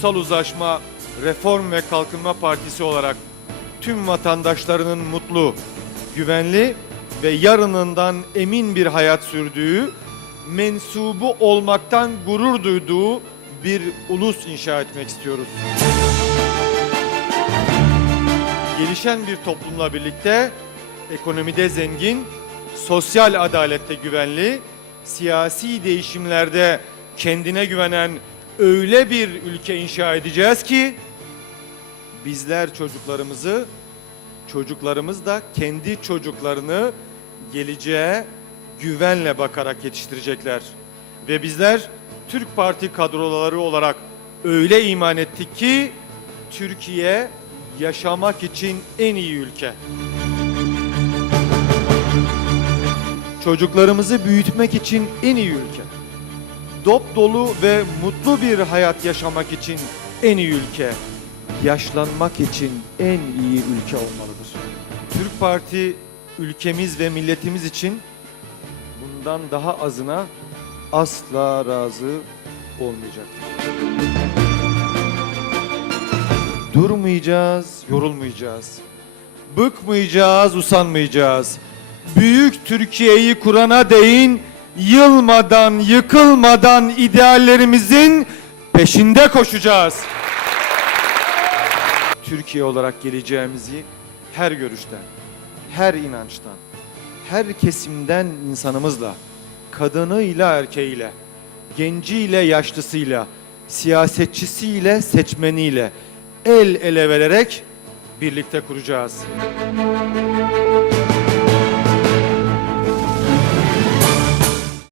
Ulusal Uzlaşma, Reform ve Kalkınma Partisi olarak tüm vatandaşlarının mutlu, güvenli ve yarınından emin bir hayat sürdüğü, mensubu olmaktan gurur duyduğu bir ulus inşa etmek istiyoruz. Gelişen bir toplumla birlikte ekonomide zengin, sosyal adalette güvenli, siyasi değişimlerde kendine güvenen öyle bir ülke inşa edeceğiz ki bizler çocuklarımızı, çocuklarımız da kendi çocuklarını geleceğe güvenle bakarak yetiştirecekler. Ve bizler Türk Parti kadroları olarak öyle iman ettik ki Türkiye yaşamak için en iyi ülke. Çocuklarımızı büyütmek için en iyi ülke. Dop dolu ve mutlu bir hayat yaşamak için en iyi ülke. Yaşlanmak için en iyi ülke olmalıdır. Türk Parti ülkemiz ve milletimiz için bundan daha azına asla razı olmayacaktır. Durmayacağız, yorulmayacağız. Bıkmayacağız, usanmayacağız. Büyük Türkiye'yi kurana değin yılmadan, yıkılmadan ideallerimizin peşinde koşacağız. Türkiye olarak geleceğimizi her görüşten, her inançtan, her kesimden insanımızla, kadınıyla erkeğiyle, genciyle yaşlısıyla, siyasetçisiyle seçmeniyle el ele vererek birlikte kuracağız.